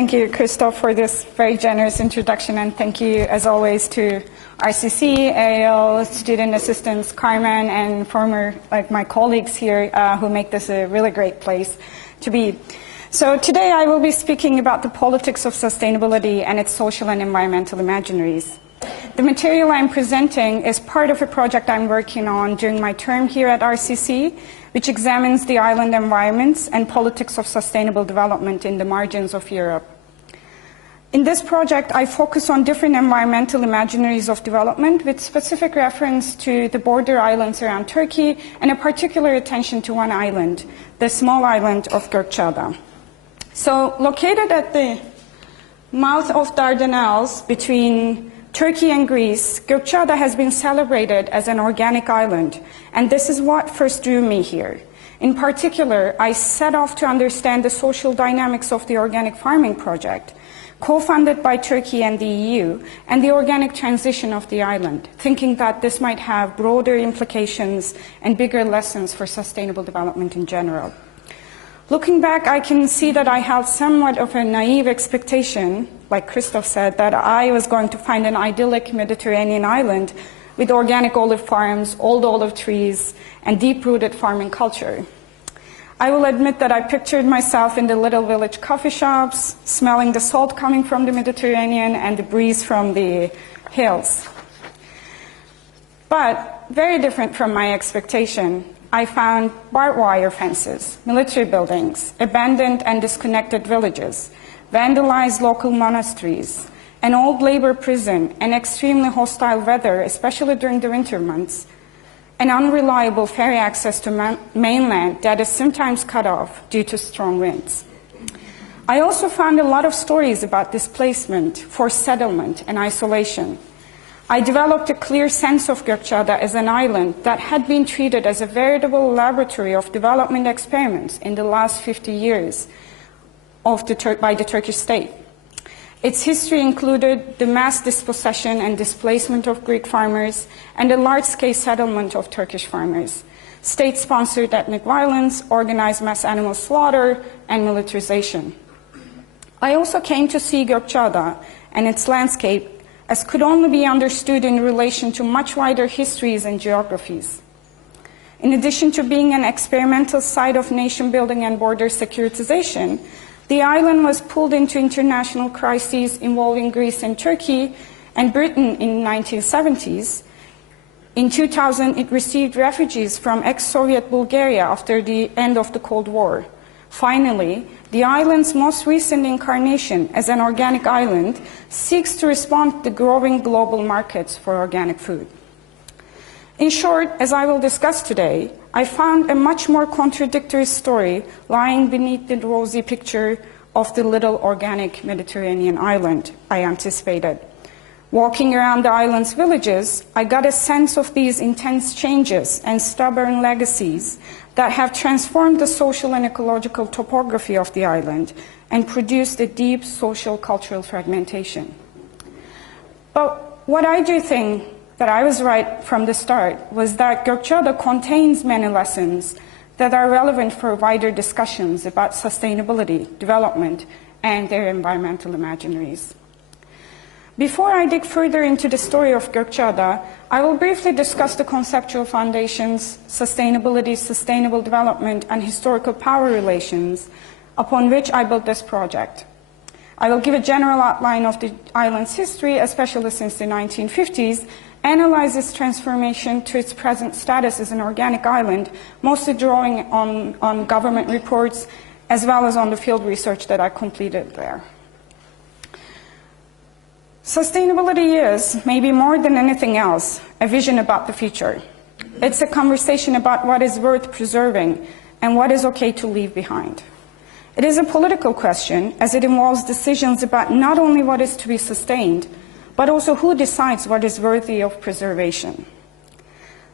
Thank you, Christoph, for this very generous introduction, and thank you, as always, to RCC, AL, student assistants, Carmen, and former, my colleagues here who make this a really great place to be. So today I will be speaking about the politics of sustainability and its social and environmental imaginaries. The material I'm presenting is part of a project I'm working on during my term here at RCC, which examines the island environments and politics of sustainable development in the margins of Europe. In this project, I focus on different environmental imaginaries of development with specific reference to the border islands around Turkey and a particular attention to one island, the small island of Gökçeada. So, located at the mouth of Dardanelles between Turkey and Greece, Gökçeada has been celebrated as an organic island, and this is what first drew me here. In particular, I set off to understand the social dynamics of the organic farming project, co-funded by Turkey and the EU, and the organic transition of the island, thinking that this might have broader implications and bigger lessons for sustainable development in general. Looking back, I can see that I held somewhat of a naive expectation, like Christoph said, that I was going to find an idyllic Mediterranean island with organic olive farms, old olive trees, and deep-rooted farming culture. I will admit that I pictured myself in the little village coffee shops, smelling the salt coming from the Mediterranean and the breeze from the hills. But very different from my expectation, I found barbed wire fences, military buildings, abandoned and disconnected villages, vandalized local monasteries, an old labor prison, and extremely hostile weather, especially during the winter months, and unreliable ferry access to mainland that is sometimes cut off due to strong winds. I also found a lot of stories about displacement, forced settlement, and isolation. I developed a clear sense of Gökçeada as an island that had been treated as a veritable laboratory of development experiments in the last 50 years by the Turkish state. Its history included the mass dispossession and displacement of Greek farmers and a large-scale settlement of Turkish farmers, state-sponsored ethnic violence, organized mass animal slaughter, and militarization. I also came to see Gökçeada and its landscape as could only be understood in relation to much wider histories and geographies. In addition to being an experimental site of nation building and border securitization, the island was pulled into international crises involving Greece and Turkey and Britain in the 1970s. In 2000, it received refugees from ex-Soviet Bulgaria after the end of the Cold War. Finally, the island's most recent incarnation as an organic island seeks to respond to the growing global markets for organic food. In short, as I will discuss today, I found a much more contradictory story lying beneath the rosy picture of the little organic Mediterranean island I anticipated. Walking around the island's villages, I got a sense of these intense changes and stubborn legacies that have transformed the social and ecological topography of the island and produced a deep social cultural fragmentation. But what I do think that I was right from the start was that Gökçeada contains many lessons that are relevant for wider discussions about sustainability, development, and their environmental imaginaries. Before I dig further into the story of Gökçeada, I will briefly discuss the conceptual foundations, sustainability, sustainable development, and historical power relations upon which I built this project. I will give a general outline of the island's history, especially since the 1950s, analyze its transformation to its present status as an organic island, mostly drawing on government reports as well as on the field research that I completed there. Sustainability is, maybe more than anything else, a vision about the future. It's a conversation about what is worth preserving and what is okay to leave behind. It is a political question as it involves decisions about not only what is to be sustained, but also who decides what is worthy of preservation.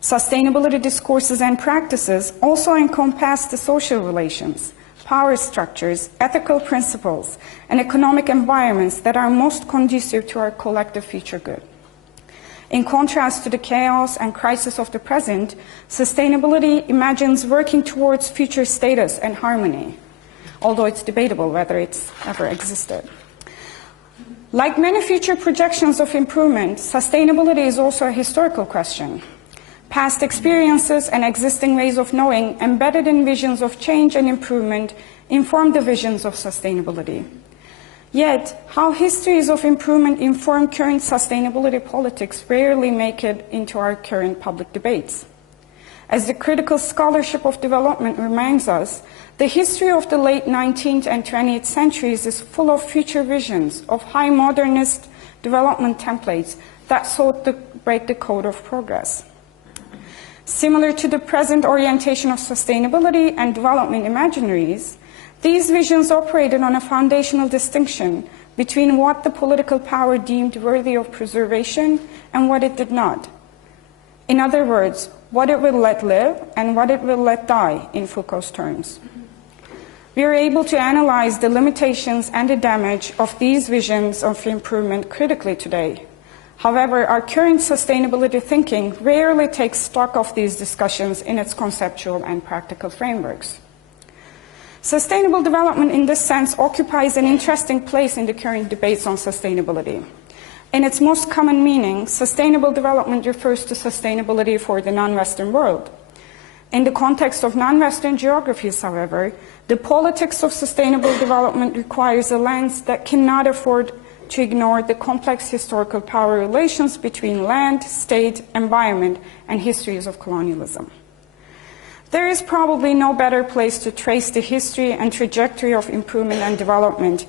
Sustainability discourses and practices also encompass the social relations, power structures, ethical principles, and economic environments that are most conducive to our collective future good. In contrast to the chaos and crisis of the present, sustainability imagines working towards future status and harmony. although it's debatable whether it's ever existed. Like many future projections of improvement, sustainability is also a historical question. Past experiences and existing ways of knowing embedded in visions of change and improvement inform the visions of sustainability. Yet, how histories of improvement inform current sustainability politics rarely make it into our current public debates. As the critical scholarship of development reminds us, the history of the late 19th and 20th centuries is full of future visions of high modernist development templates that sought to break the code of progress. Similar to the present orientation of sustainability and development imaginaries, these visions operated on a foundational distinction between what the political power deemed worthy of preservation and what it did not. In other words, what it will let live and what it will let die, in Foucault's terms. We are able to analyze the limitations and the damage of these visions of improvement critically today. However, our current sustainability thinking rarely takes stock of these discussions in its conceptual and practical frameworks. Sustainable development in this sense occupies an interesting place in the current debates on sustainability. In its most common meaning, sustainable development refers to sustainability for the non-Western world. In the context of non-Western geographies, however, the politics of sustainable development requires a lens that cannot afford to ignore the complex historical power relations between land, state, environment, and histories of colonialism. There is probably no better place to trace the history and trajectory of improvement and development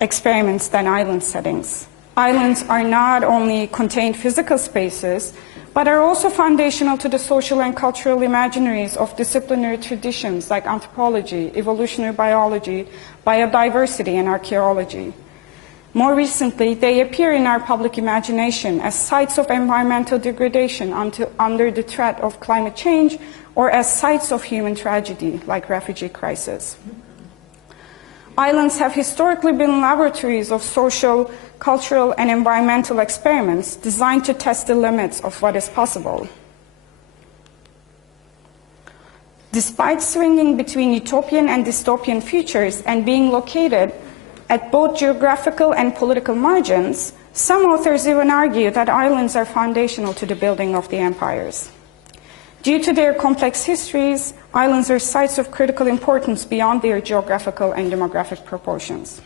experiments than island settings. Islands are not only contained physical spaces, but are also foundational to the social and cultural imaginaries of disciplinary traditions like anthropology, evolutionary biology, biodiversity, and archaeology. More recently, they appear in our public imagination as sites of environmental degradation under the threat of climate change, or as sites of human tragedy, like refugee crisis. Islands have historically been laboratories of social, cultural, and environmental experiments designed to test the limits of what is possible. Despite swinging between utopian and dystopian futures and being located at both geographical and political margins, some authors even argue that islands are foundational to the building of the empires. Due to their complex histories, islands are sites of critical importance beyond their geographical and demographic proportions.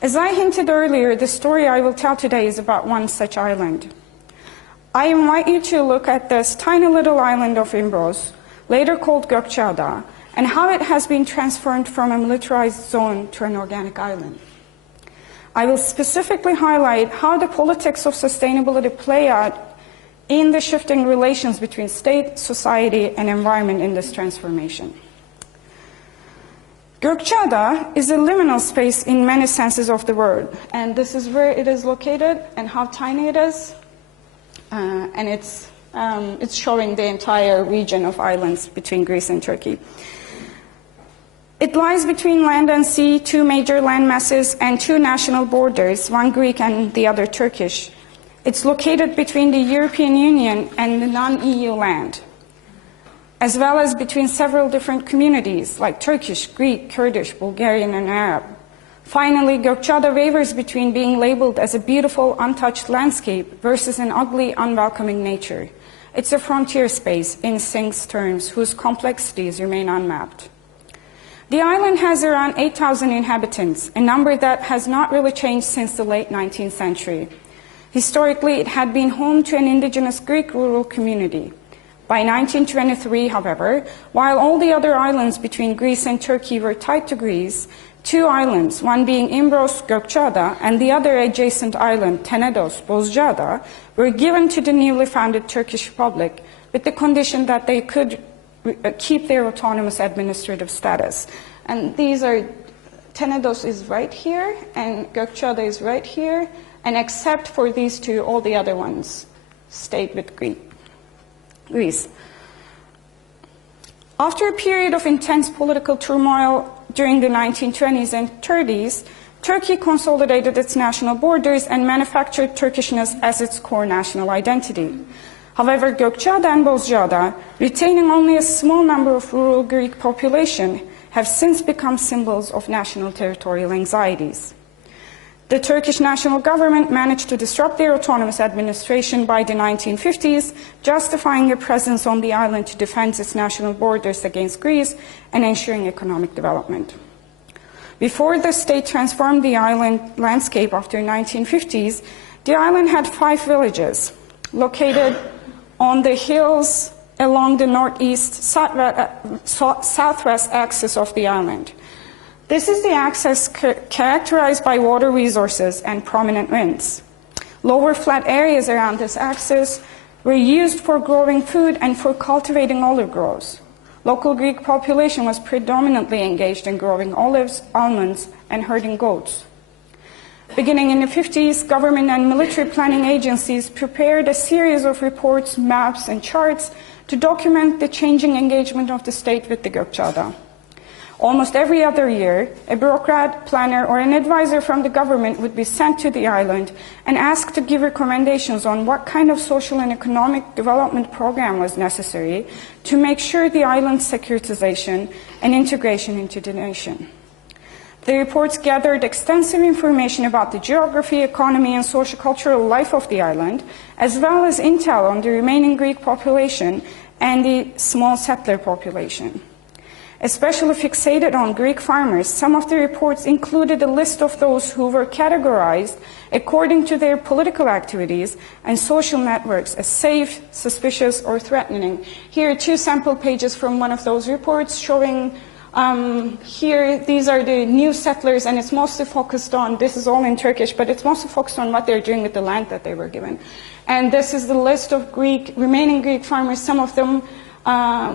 As I hinted earlier, the story I will tell today is about one such island. I invite you to look at this tiny little island of Imbros, later called Gökçeada, and how it has been transformed from a militarized zone to an organic island. I will specifically highlight how the politics of sustainability play out in the shifting relations between state, society, and environment in this transformation. Gökçeada is a liminal space in many senses of the word, and this is where it is located and how tiny it is, and it's showing the entire region of islands between Greece and Turkey. It lies between land and sea, two major land masses, and two national borders, one Greek and the other Turkish. It's located between the European Union and the non-EU land, as well as between several different communities like Turkish, Greek, Kurdish, Bulgarian, and Arab. Finally, Gökçeada wavers between being labeled as a beautiful, untouched landscape versus an ugly, unwelcoming nature. It's a frontier space in Singh's terms whose complexities remain unmapped. The island has around 8,000 inhabitants, a number that has not really changed since the late 19th century. Historically, it had been home to an indigenous Greek rural community. By 1923, however, while all the other islands between Greece and Turkey were tied to Greece, two islands, one being Imbros, Gökçeada, and the other adjacent island, Tenedos, Bozcaada, were given to the newly founded Turkish Republic with the condition that they could keep their autonomous administrative status. And these are, Tenedos is right here, and Gökçeada is right here, and except for these two, all the other ones stayed with Greece. After a period of intense political turmoil during the 1920s and 30s, Turkey consolidated its national borders and manufactured Turkishness as its core national identity. However, Gökçeada and Bozcaada, retaining only a small number of rural Greek population, have since become symbols of national territorial anxieties. The Turkish national government managed to disrupt their autonomous administration by the 1950s, justifying a presence on the island to defend its national borders against Greece and ensuring economic development. Before the state transformed the island landscape after the 1950s, the island had 5 villages located on the hills along the northeast southwest axis of the island. This is the axis characterized by water resources and prominent winds. Lower flat areas around this axis were used for growing food and for cultivating olive groves. Local Greek population was predominantly engaged in growing olives, almonds, and herding goats. Beginning in the 50s, government and military planning agencies prepared a series of reports, maps, and charts to document the changing engagement of the state with the Gökçeada. Almost every other year, a bureaucrat, planner, or an advisor from the government would be sent to the island and asked to give recommendations on what kind of social and economic development program was necessary to make sure the island's securitization and integration into the nation. The reports gathered extensive information about the geography, economy, and socio-cultural life of the island, as well as intel on the remaining Greek population and the small settler population. Especially fixated on Greek farmers, some of the reports included a list of those who were categorized according to their political activities and social networks as safe, suspicious, or threatening. Here are 2 sample pages from one of those reports showing here, these are the new settlers, and it's mostly focused on, this is all in Turkish, but it's mostly focused on what they're doing with the land that they were given. And this is the list of remaining Greek farmers, some of them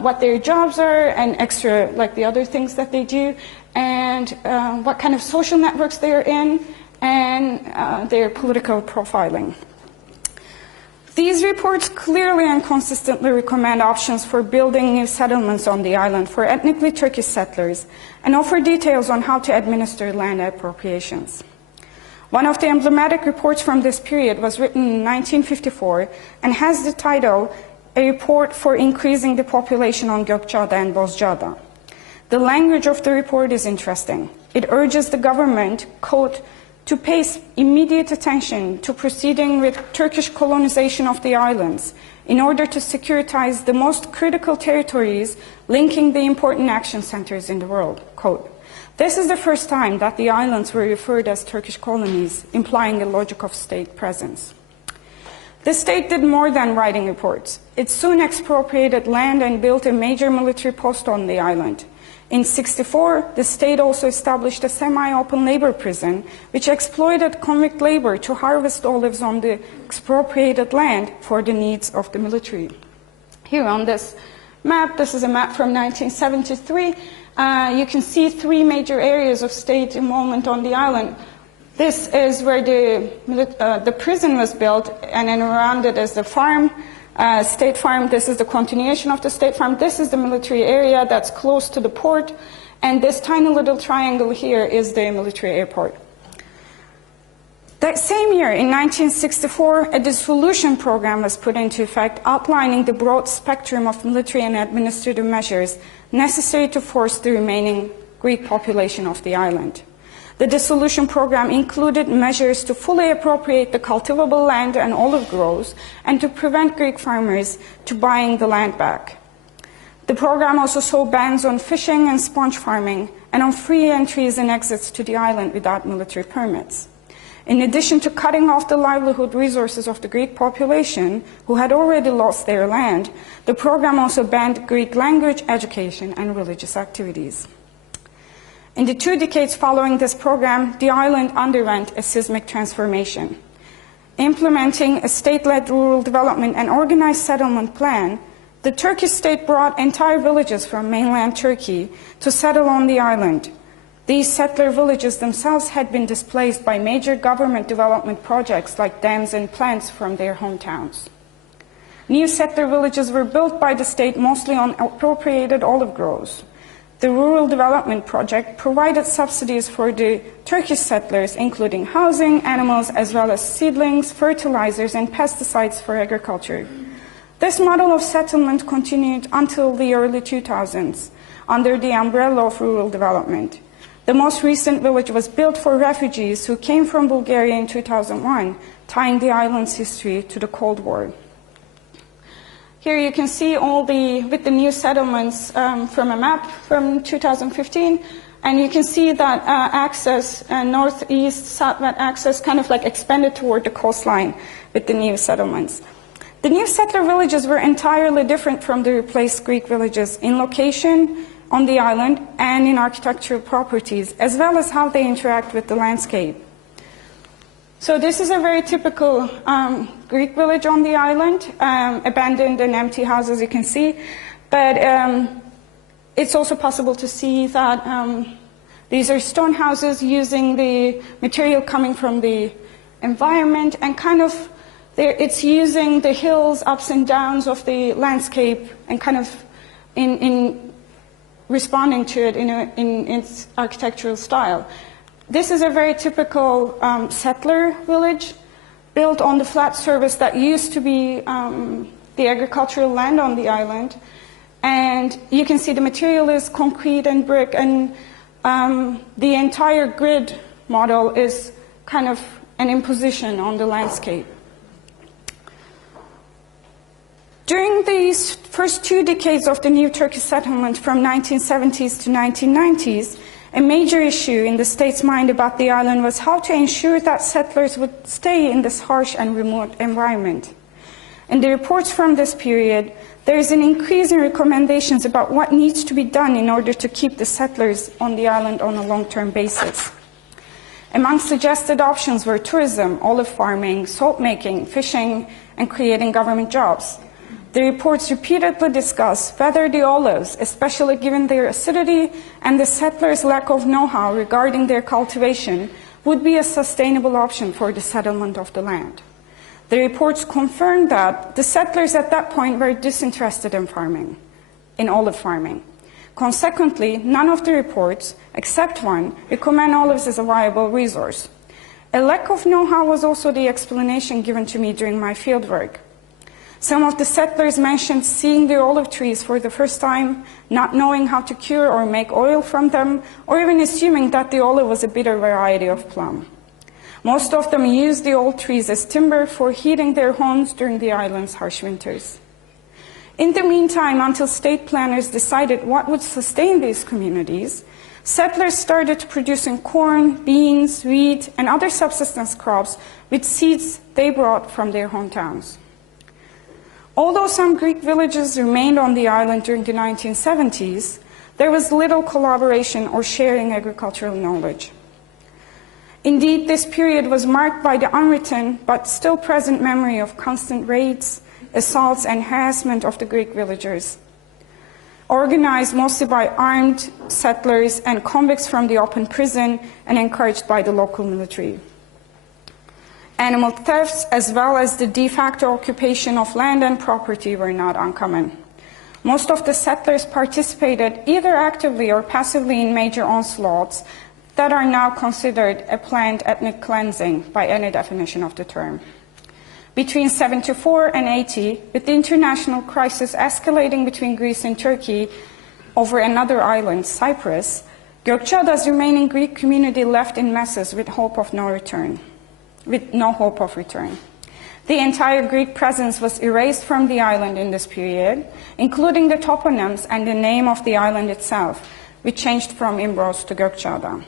what their jobs are, and extra, like the other things that they do, and what kind of social networks they're in, and their political profiling. These reports clearly and consistently recommend options for building new settlements on the island for ethnically Turkish settlers, and offer details on how to administer land appropriations. One of the emblematic reports from this period was written in 1954 and has the title, A Report for Increasing the Population on Gökçeada and Bozcaada. The language of the report is interesting. It urges the government, quote, to pay immediate attention to proceeding with Turkish colonization of the islands in order to securitize the most critical territories linking the important action centers in the world, quote. This is the first time that the islands were referred as Turkish colonies, implying a logic of state presence. The state did more than writing reports. It soon expropriated land and built a major military post on the island. In 1964, the state also established a semi-open labor prison, which exploited convict labor to harvest olives on the expropriated land for the needs of the military. Here on this map, this is a map from 1973, you can see 3 major areas of state involvement on the island. This is where the prison was built, and then around it is the farm, state farm. This is the continuation of the state farm. This is the military area that's close to the port, and this tiny little triangle here is the military airport. That same year, in 1964, a dissolution program was put into effect outlining the broad spectrum of military and administrative measures necessary to force the remaining Greek population of the island. The dissolution program included measures to fully appropriate the cultivable land and olive groves and to prevent Greek farmers to buying the land back. The program also saw bans on fishing and sponge farming and on free entries and exits to the island without military permits. In addition to cutting off the livelihood resources of the Greek population, who had already lost their land, the program also banned Greek language, education, and religious activities. In the 2 decades following this program, the island underwent a seismic transformation. Implementing a state-led rural development and organized settlement plan, the Turkish state brought entire villages from mainland Turkey to settle on the island. These settler villages themselves had been displaced by major government development projects like dams and plants from their hometowns. New settler villages were built by the state mostly on appropriated olive groves. The Rural Development Project provided subsidies for the Turkish settlers, including housing, animals, as well as seedlings, fertilizers, and pesticides for agriculture. This model of settlement continued until the early 2000s. under the umbrella of rural development. The most recent village was built for refugees who came from Bulgaria in 2001, tying the island's history to the Cold War. Here you can see with the new settlements from a map from 2015, and you can see that access, northeast, southwest access, kind of like expanded toward the coastline with the new settlements. The new settler villages were entirely different from the replaced Greek villages in location on the island and in architectural properties, as well as how they interact with the landscape. So this is a very typical Greek village on the island, abandoned and empty houses, you can see. But it's also possible to see that these are stone houses using the material coming from the environment, and kind of it's using the hills, ups and downs of the landscape, and kind of in responding to it in its architectural style. This is a very typical settler village built on the flat surface that used to be the agricultural land on the island. And you can see the material is concrete and brick, and the entire grid model is kind of an imposition on the landscape. During these first 2 decades of the new Turkish settlement from 1970s to 1990s, a major issue in the state's mind about the island was how to ensure that settlers would stay in this harsh and remote environment. In the reports from this period, there is an increase in recommendations about what needs to be done in order to keep the settlers on the island on a long-term basis. Among suggested options were tourism, olive farming, salt making, fishing, and creating government jobs. The reports repeatedly discuss whether the olives, especially given their acidity and the settlers' lack of know-how regarding their cultivation, would be a sustainable option for the settlement of the land. The reports confirmed that the settlers at that point were disinterested in olive farming. Consequently, none of the reports, except one, recommend olives as a viable resource. A lack of know-how was also the explanation given to me during my fieldwork. Some of the settlers mentioned seeing the olive trees for the first time, not knowing how to cure or make oil from them, or even assuming that the olive was a bitter variety of plum. Most of them used the old trees as timber for heating their homes during the island's harsh winters. In the meantime, until state planners decided what would sustain these communities, settlers started producing corn, beans, wheat, and other subsistence crops with seeds they brought from their hometowns. Although some Greek villages remained on the island during the 1970s, there was little collaboration or sharing agricultural knowledge. Indeed, this period was marked by the unwritten but still present memory of constant raids, assaults, and harassment of the Greek villagers, organized mostly by armed settlers and convicts from the open prison and encouraged by the local military. Animal thefts, as well as the de facto occupation of land and property, were not uncommon. Most of the settlers participated either actively or passively in major onslaughts that are now considered a planned ethnic cleansing by any definition of the term. Between 74 and 80, with the international crisis escalating between Greece and Turkey over another island, Cyprus, Gökçeada's remaining Greek community left in masses with no hope of return. The entire Greek presence was erased from the island in this period, including the toponyms and the name of the island itself, which changed from Imbros to Gökçeada.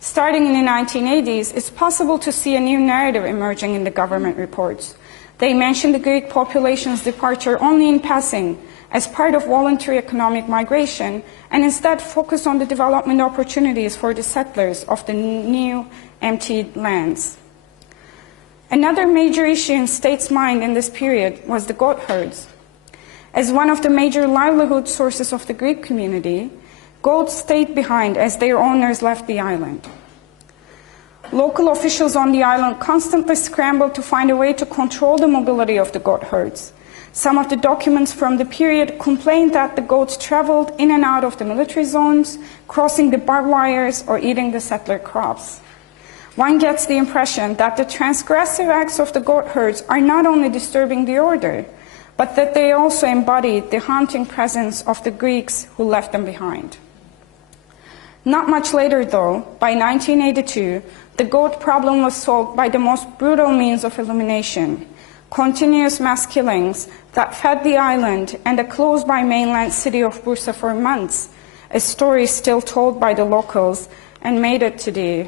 Starting in the 1980s, it's possible to see a new narrative emerging in the government reports. They mention the Greek population's departure only in passing, as part of voluntary economic migration, and instead focus on the development opportunities for the settlers of the new emptied lands. Another major issue in state's mind in this period was the goat herds. As one of the major livelihood sources of the Greek community, goats stayed behind as their owners left the island. Local officials on the island constantly scrambled to find a way to control the mobility of the goat herds. Some of the documents from the period complained that the goats traveled in and out of the military zones, crossing the barbed wires or eating the settler crops. One gets the impression that the transgressive acts of the goat herds are not only disturbing the order, but that they also embodied the haunting presence of the Greeks who left them behind. Not much later, though, by 1982, the goat problem was solved by the most brutal means of elimination: continuous mass killings that fed the island and the close-by mainland city of Bursa for months, a story still told by the locals and made it to the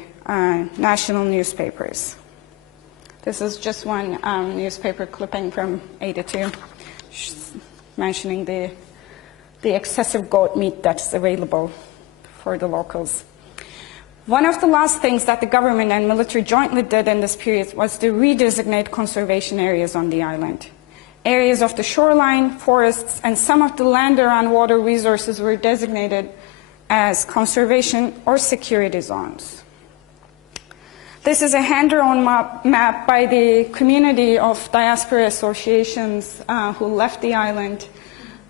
national newspapers. This is just one newspaper clipping from 82, mentioning the excessive goat meat that's available for the locals. One of the last things that the government and military jointly did in this period was to redesignate conservation areas on the island. Areas of the shoreline, forests, and some of the land around water resources were designated as conservation or security zones. This is a hand-drawn map by the community of diaspora associations who left the island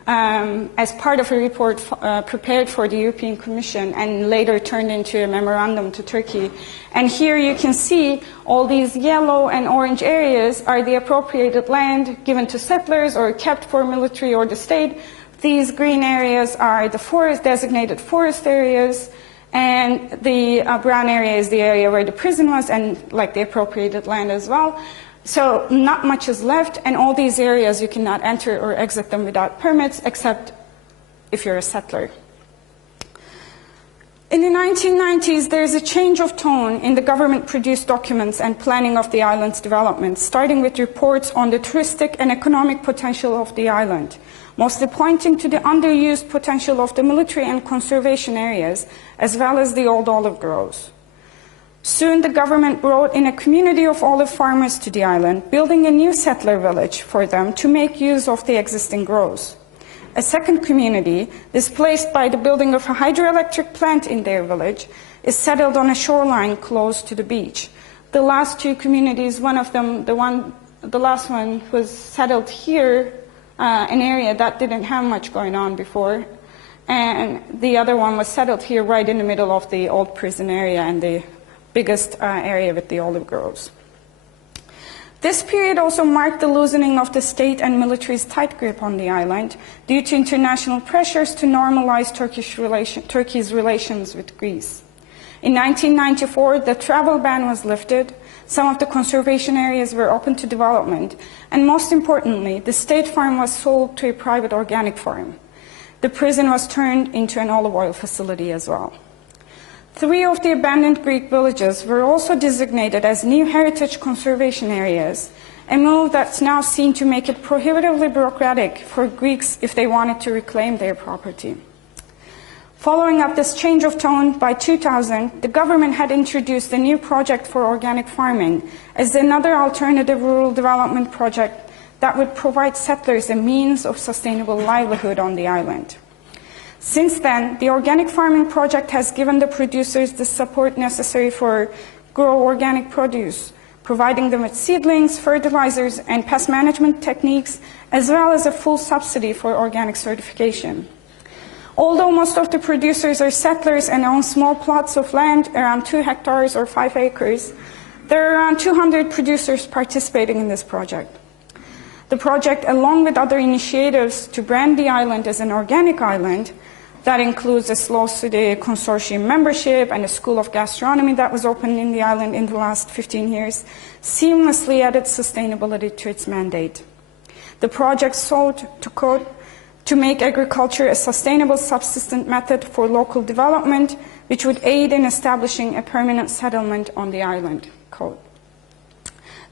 as part of a report prepared for the European Commission and later turned into a memorandum to Turkey. And here you can see all these yellow and orange areas are the appropriated land given to settlers or kept for military or the state. These green areas are the designated forest areas, and the brown area is the area where the prison was and like the appropriated land as well. So not much is left, and all these areas you cannot enter or exit them without permits except if you're a settler. In the 1990s, there is a change of tone in the government-produced documents and planning of the island's development, starting with reports on the touristic and economic potential of the island, mostly pointing to the underused potential of the military and conservation areas, as well as the old olive groves. Soon the government brought in a community of olive farmers to the island, building a new settler village for them to make use of the existing groves. A second community, displaced by the building of a hydroelectric plant in their village, is settled on a shoreline close to the beach. The last two communities, one of them, the last one was settled here, an area that didn't have much going on before, and the other one was settled here right in the middle of the old prison area and the biggest area with the olive groves. This period also marked the loosening of the state and military's tight grip on the island due to international pressures to normalize Turkey's relations with Greece. In 1994, the travel ban was lifted, some of the conservation areas were open to development, and most importantly, the state farm was sold to a private organic farm. The prison was turned into an olive oil facility as well. 3 of the abandoned Greek villages were also designated as new heritage conservation areas, a move that's now seen to make it prohibitively bureaucratic for Greeks if they wanted to reclaim their property. Following up this change of tone, by 2000, the government had introduced a new project for organic farming as another alternative rural development project that would provide settlers a means of sustainable livelihood on the island. Since then, the organic farming project has given the producers the support necessary for grow organic produce, providing them with seedlings, fertilizers, and pest management techniques, as well as a full subsidy for organic certification. Although most of the producers are settlers and own small plots of land, around 2 hectares or 5 acres, there are around 200 producers participating in this project. The project, along with other initiatives to brand the island as an organic island, that includes a Slow City Consortium membership and a school of gastronomy that was opened in the island in the last 15 years, seamlessly added sustainability to its mandate. The project sought to, quote, to make agriculture a sustainable subsistence method for local development, which would aid in establishing a permanent settlement on the island, quote.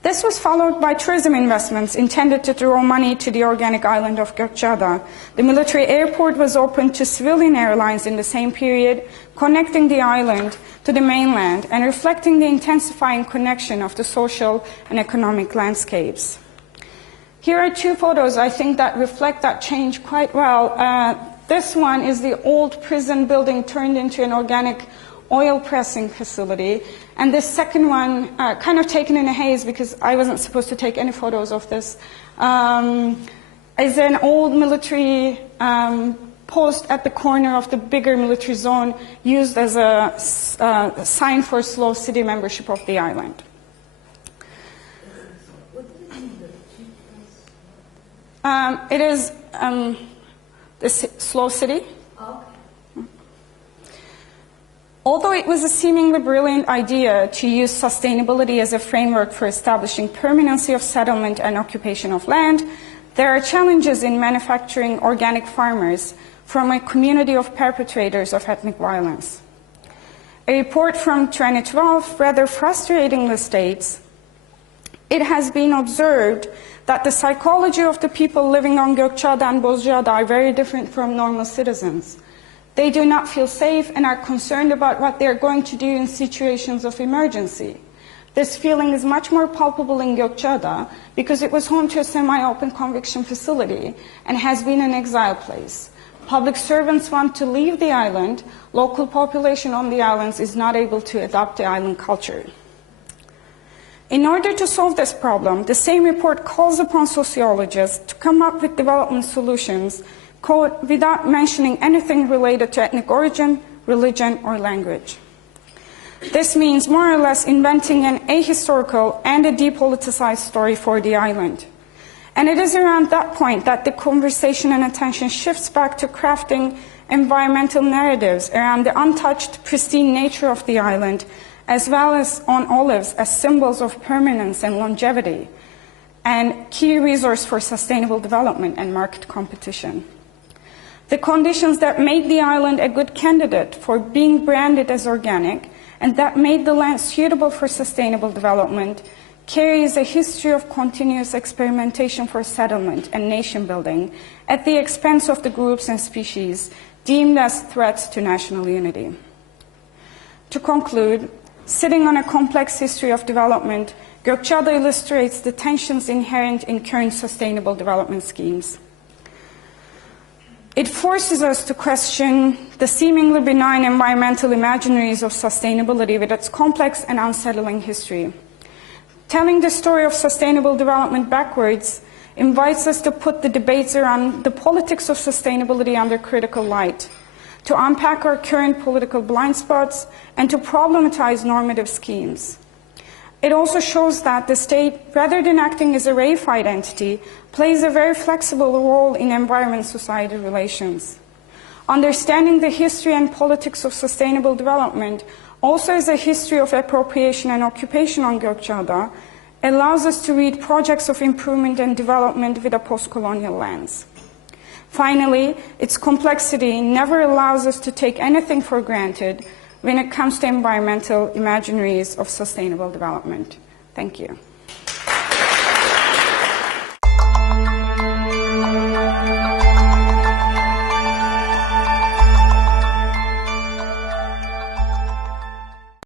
This was followed by tourism investments intended to draw money to the organic island of Gökçeada. The military airport was opened to civilian airlines in the same period, connecting the island to the mainland and reflecting the intensifying connection of the social and economic landscapes. Here are 2 photos, I think, that reflect that change quite well. This one is the old prison building turned into an organic oil pressing facility. And this second one, kind of taken in a haze because I wasn't supposed to take any photos of this, is an old military post at the corner of the bigger military zone used as a sign for Slow City membership of the island. It is the slow city. Okay. Although it was a seemingly brilliant idea to use sustainability as a framework for establishing permanency of settlement and occupation of land, there are challenges in manufacturing organic farmers from a community of perpetrators of ethnic violence. A report from 2012 rather frustratingly states, it has been observed that the psychology of the people living on Gökçeada and Bozcaada are very different from normal citizens. They do not feel safe and are concerned about what they are going to do in situations of emergency. This feeling is much more palpable in Gökçeada because it was home to a semi-open conviction facility and has been an exile place. Public servants want to leave the island. Local population on the islands is not able to adopt the island culture. In order to solve this problem, the same report calls upon sociologists to come up with development solutions, quote, without mentioning anything related to ethnic origin, religion, or language. This means more or less inventing an ahistorical and a depoliticized story for the island. And it is around that point that the conversation and attention shifts back to crafting environmental narratives around the untouched, pristine nature of the island, as well as on olives as symbols of permanence and longevity, and key resource for sustainable development and market competition. The conditions that made the island a good candidate for being branded as organic and that made the land suitable for sustainable development carries a history of continuous experimentation for settlement and nation building at the expense of the groups and species deemed as threats to national unity. To conclude, sitting on a complex history of development, Gökçeada illustrates the tensions inherent in current sustainable development schemes. It forces us to question the seemingly benign environmental imaginaries of sustainability with its complex and unsettling history. Telling the story of sustainable development backwards invites us to put the debates around the politics of sustainability under critical light, to unpack our current political blind spots, and to problematize normative schemes. It also shows that the state, rather than acting as a reified entity, plays a very flexible role in environment-society relations. Understanding the history and politics of sustainable development also is a history of appropriation and occupation on Gökçeada, allows us to read projects of improvement and development with a post-colonial lens. Finally, its complexity never allows us to take anything for granted when it comes to environmental imaginaries of sustainable development. Thank you.